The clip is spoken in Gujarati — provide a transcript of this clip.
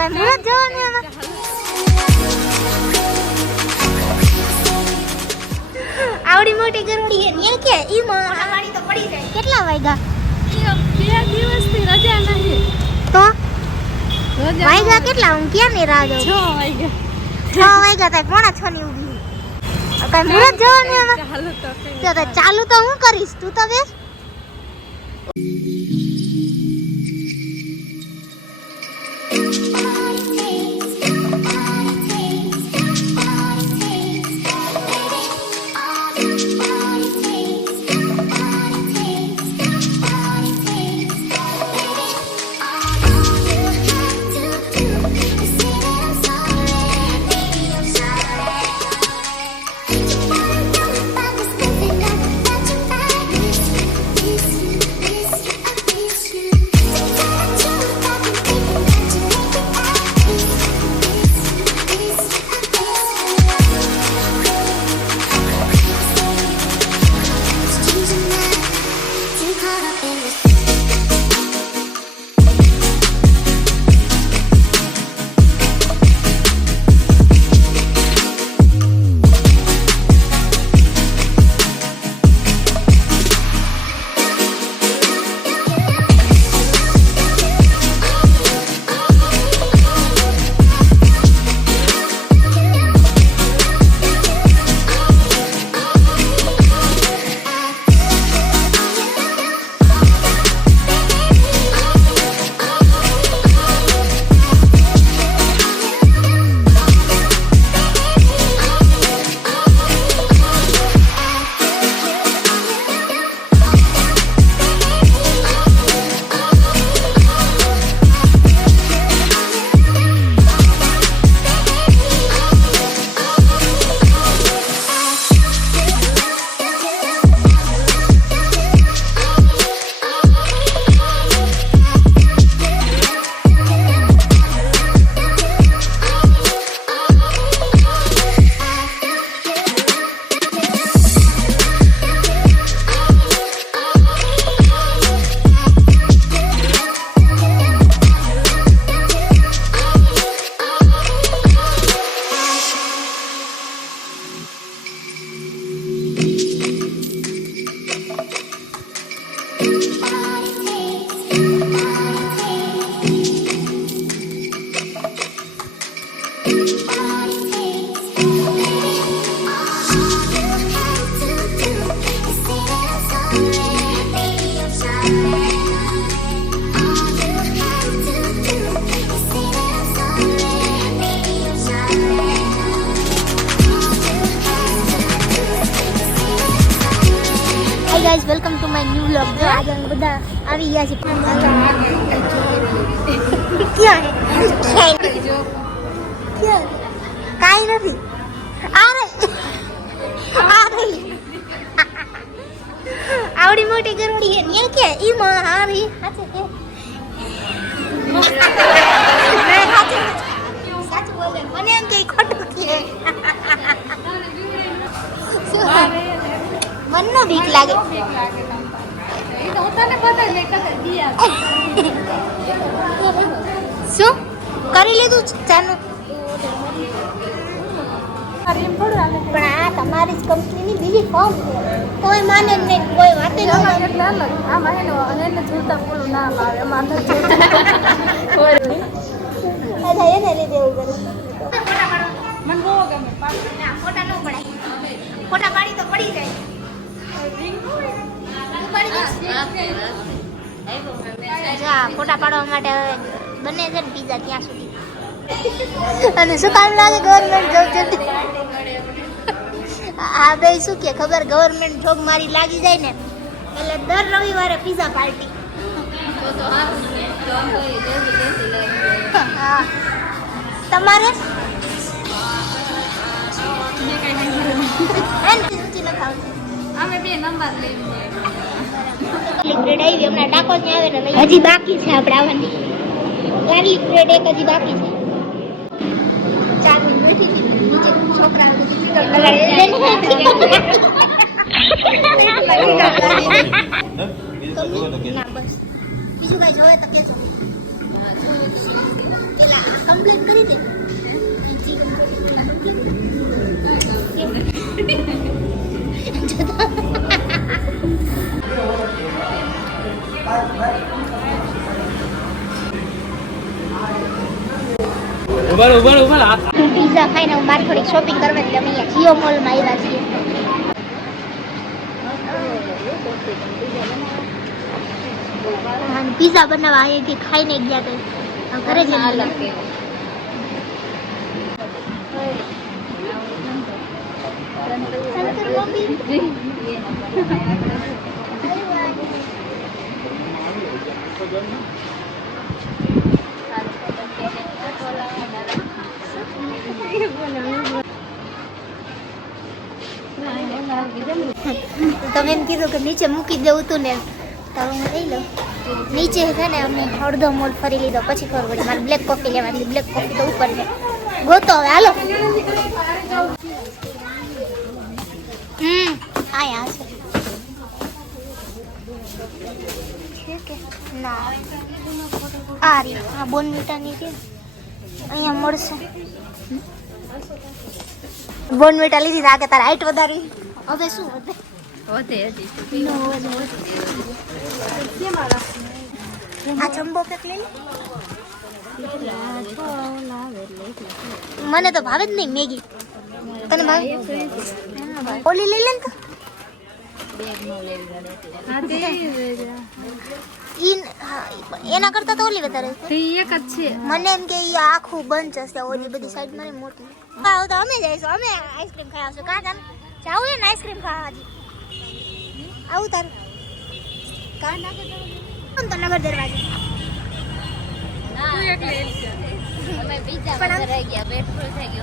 કઈ મુરત જોવાનું એમાં આવડી મોટી ગરોડી હે ને કે ઈમાં આવાડી તો પડી જાય કેટલા વાગ્યા 2 દિવસથી રજા નહીં તો વાગ્યા કેટલા હું ક્યાં ની રાહ જોઉં 6 વાગ્યા 6 વાગ્યા તક પોણા 6 ની ઊભી કઈ મુરત જોવાનું એમાં ચાલુ તો તો ચાલુ તો હું કરીશ તું તો બેસ guys welcome to my new vlog જો આજે અમે બધા આવી ગયા છે ક્યાં હે જો ક્યાં કાઈ નથી આ રે આવડી મોટી ગરોડી હે ને કે ઈમાં આવી સાચે કે સાચું બોલે મને એમ કે ખોટું કે મનનો બીક લાગે શું કરી લીધું ચાનું પણ આ તમારી જ કંપનીની બીજી ફોર્મ છે કોઈ માને નહીં કોઈ વાતે ન માને એને લીધે એવું કર્યું ફોટા ન પડાય ફોટા પાડી તો પડી જાય ફોટા પાડવા માટે બને છે ને પીઝા ત્યાં સુધી અને શું કામ લાગે ગવર્મેન્ટ જોબ જલ્દી આ બે શું કે ખબર ગવર્મેન્ટ જોબ મારી લાગી જાય ને એટલે દર રવિવારે પીઝા પાર્ટી તમારે હજી બાકી છે આપણે આવવાની ગાર્લિક બ્રેડ એક હજી બાકી છે છોકરા બીજું કઈ જોવે તો કેજો પેલા કમ્પ્લીટ કરી દે પિઝા ખાઈને હું બહાર થોડીક શોપિંગ કરવા એટલે અમે અહીંયા જીઓ મોલમાં આવ્યા છીએ અને પિઝા બનાવવા અહીંયાથી ખાઈને ગયા તો ઘરે જ તમે એમ કીધું કે નીચે મૂકી દેવું તું ને તો હું લઈ લઉં નીચે છે ને અમે અડધો મોલ ફરી લીધો પછી ખબર પડી મારે બ્લેક કોફી લેવાની બ્લેક કોફી તો ઉપર છે ગોતો હવે હાલો આયા છે કે ના આ રી આ બોનવીટાની છે અહીંયા મળશે બોનવીટા લીધી રાગે તારે હાઈટ વધારી હવે શું વધે આ જમ્બો કેક લઈ લે મને તો ભાવે જ નહીં મેગી તને ભાવે ઓલી લઈ લે ને તો એના કરતા તો ઓલી વધારે એક જ છે મને એમ કે ઈ આખું બંધ હશે ઓલી બધી સાઈડ માં મોટી આવ તો અમે જઈશું અમે આઈસ્ક્રીમ ખાઈ આવશું કા જાન જાવું ને આઈસ્ક્રીમ ખાવા હજી આવું તારું કા નાખે તો નગર દરવાજે તું એક લે અમે બીજા માં રહી ગયા પેટ ફૂલ થઈ ગયો